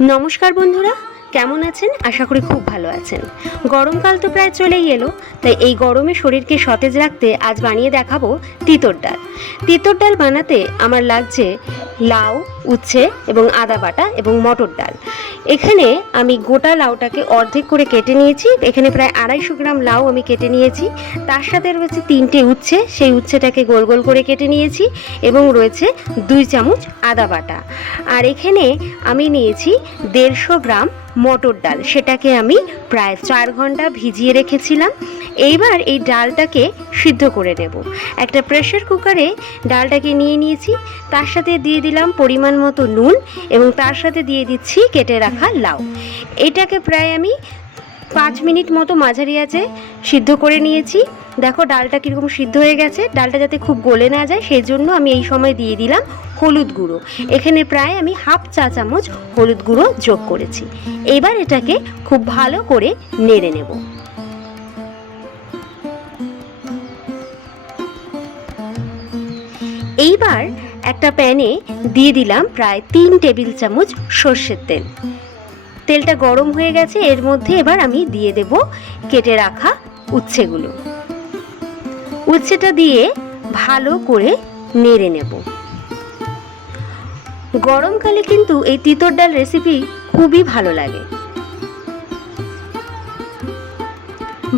নমস্কার বন্ধুরা, কেমন আছেন? আশা করি খুব ভালো আছেন। গরমকাল তো প্রায় চলেই এলো, তাই এই গরমে শরীরকে সতেজ রাখতে আজ বানিয়ে দেখাবো তিতর ডাল। তিতর ডাল বানাতে আমার লাগছে লাউ, উচ্ছে এবং আদা বাটা এবং মটর ডাল। এখানে আমি গোটা লাউটাকে অর্ধেক করে কেটে নিয়েছি। এখানে প্রায় 250 গ্রাম লাউ আমি কেটে নিয়েছি। তার সাথে রয়েছে 3টে উচ্ছে, সেই উচ্ছেটাকে গোল গোল করে কেটে নিয়েছি এবং রয়েছে 2 চামচ আদা বাটা। আর এখানে আমি নিয়েছি 150 গ্রাম মটর ডাল, সেটাকে আমি প্রায় 4 ঘন্টা ভিজিয়ে রেখেছিলাম। এইবার এই ডালটাকে সিদ্ধ করে নেব। একটা প্রেসার কুকারে ডালটাকে নিয়ে নিয়েছি, তার সাথে দিয়ে দিলাম পরিমাণ মতো নুন এবং তার সাথে দিয়ে দিচ্ছি কেটে রাখা লাউ। এটাকে প্রায় আমি 5 মিনিট মতো মাঝারি আঁচে সিদ্ধ করে নিয়েছি। দেখো ডালটা কীরকম সিদ্ধ হয়ে গেছে। ডালটা যাতে খুব গলে না যায় সেই জন্য আমি এই সময় দিয়ে দিলাম হলুদ গুঁড়ো। এখানে প্রায় আমি 1/2 চা চামচ হলুদ গুঁড়ো যোগ করেছি। এবার এটাকে খুব ভালো করে নেড়ে নেব। এইবার একটা প্যানে দিয়ে দিলাম প্রায় 3 টেবিল চামচ সর্ষের তেল। তেলটা গরম হয়ে গেছে, এর মধ্যে এবার আমি দিয়ে দেব কেটে রাখা উচ্ছেগুলো। উচ্ছেটা দিয়ে ভালো করে নেড়ে নেব। গরমকালে কিন্তু এই তিতর ডাল রেসিপি খুবই ভালো লাগে।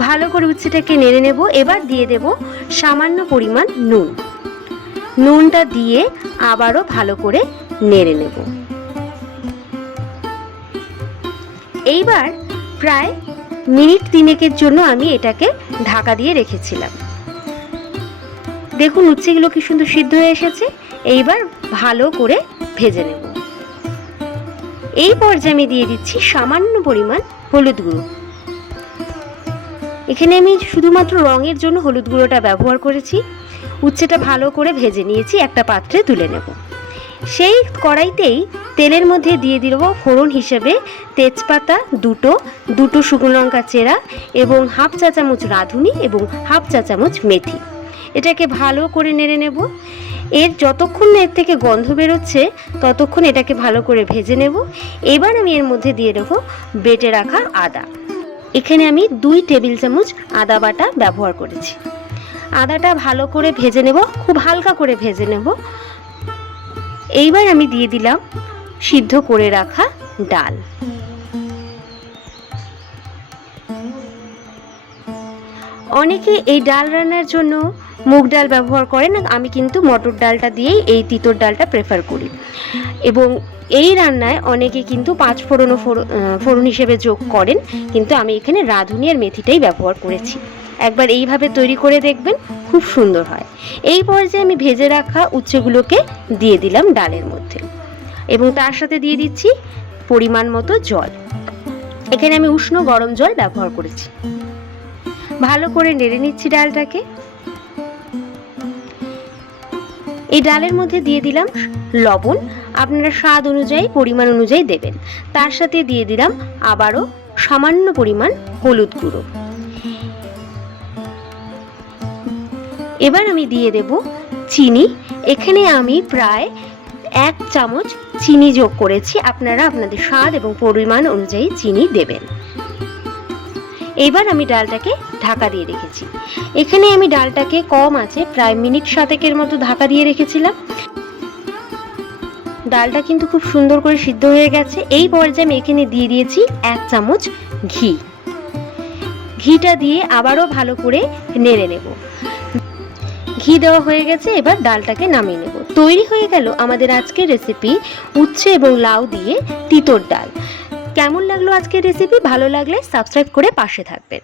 ভালো করে উচ্ছেটাকে নেড়ে নেব। এবার দিয়ে দেব সামান্য পরিমাণ নুন। নুনটা দিয়ে আবারও ভালো করে নেড়ে নেব। এইবার প্রায় মিনিট 3 জন্য আমি এটাকে ঢাকা দিয়ে রেখেছিলাম। দেখুন উচ্ছেগুলো কি সুন্দর সিদ্ধ হয়ে এসেছে। এইবার ভালো করে ভেজে নেব। এই পর্যায়ে আমি দিয়ে দিচ্ছি সামান্য পরিমাণ হলুদ গুঁড়ো। এখানে আমি শুধুমাত্র রঙের জন্য হলুদ গুঁড়োটা ব্যবহার করেছি। উচ্ছেটা ভালো করে ভেজে নিয়েছি, একটা পাত্রে তুলে নেব। সেই কড়াইতেই তেলের মধ্যে দিয়ে দেব ফোড়ন হিসেবে তেজপাতা দুটো শুকনো লঙ্কা চেরা এবং 1/2 চা চামচ রাঁধুনি এবং 1/2 চা চামচ মেথি। এটাকে ভালো করে নেড়ে নেব। যতক্ষণ না এর থেকে গন্ধ বেরোচ্ছে ততক্ষণ এটাকে ভালো করে ভেজে নেব। এবার আমি এর মধ্যে দিয়ে দেবো বেটে রাখা আদা। এখানে আমি 2 টেবিল চামচ আদা বাটা ব্যবহার করেছি। আদাটা ভালো করে ভেজে নেব, খুব হালকা করে ভেজে নেব। এইবার আমি দিয়ে দিলাম সিদ্ধ করে রাখা ডাল। অনেকে এই ডাল রান্নার জন্য মুগ ডাল ব্যবহার করেন, আমি কিন্তু মটর ডালটা দিয়েই এই তিতর ডালটা প্রেফার করি। এবং এই রান্নায় অনেকে কিন্তু 5 ফোড়ন হিসেবে যোগ করেন, কিন্তু আমি এখানে রাঁধুনি আর মেথিটাই ব্যবহার করেছি। একবার এইভাবে তৈরি করে দেখবেন, খুব সুন্দর হয়। এই পর্যায়ে আমি ভেজে রাখা উচ্ছেগুলোকে দিয়ে দিলাম ডালের মধ্যে এবং তার সাথে দিয়ে দিচ্ছি পরিমাণ মতো জল। এখানে আমি উষ্ণ গরম জল ব্যবহার করেছি। ভালো করে নেড়ে নিচ্ছি ডালটাকে। এই ডালের মধ্যে দিয়ে দিলাম লবণ, আপনারা স্বাদ অনুযায়ী পরিমাণ অনুযায়ী দেবেন। তার সাথে দিয়ে দিলাম আবারও সামান্য পরিমাণ হলুদ গুঁড়ো। এবার আমি দিয়ে দেব চিনি। এখানে আমি প্রায় 1 চামচ চিনি যোগ করেছি। আপনারা আপনাদের স্বাদ এবং পরিমাণ অনুযায়ী চিনি দেবেন। এবার আমি ডালটাকে ঢাকা দিয়ে রেখেছি। এখানে আমি ডালটাকে কম আছে প্রায় মিনিট 7 মতো ঢাকা দিয়ে রেখেছিলাম। ডালটা কিন্তু খুব সুন্দর করে সিদ্ধ হয়ে গেছে। এই পর্যায়ে আমি এখানে দিয়ে দিয়েছি 1 চামচ ঘি। ঘিটা দিয়ে আবারও ভালো করে নেড়ে নেব। ঘি দেওয়া হয়ে গেছে, এবার ডালটাকে নামিয়ে নেব। তৈরি হয়ে গেল আমাদের আজকের রেসিপি উচ্ছে এবং লাউ দিয়ে তিতর ডাল। কেমন লাগলো আজকের রেসিপি? ভালো লাগলে সাবস্ক্রাইব করে পাশে থাকবেন।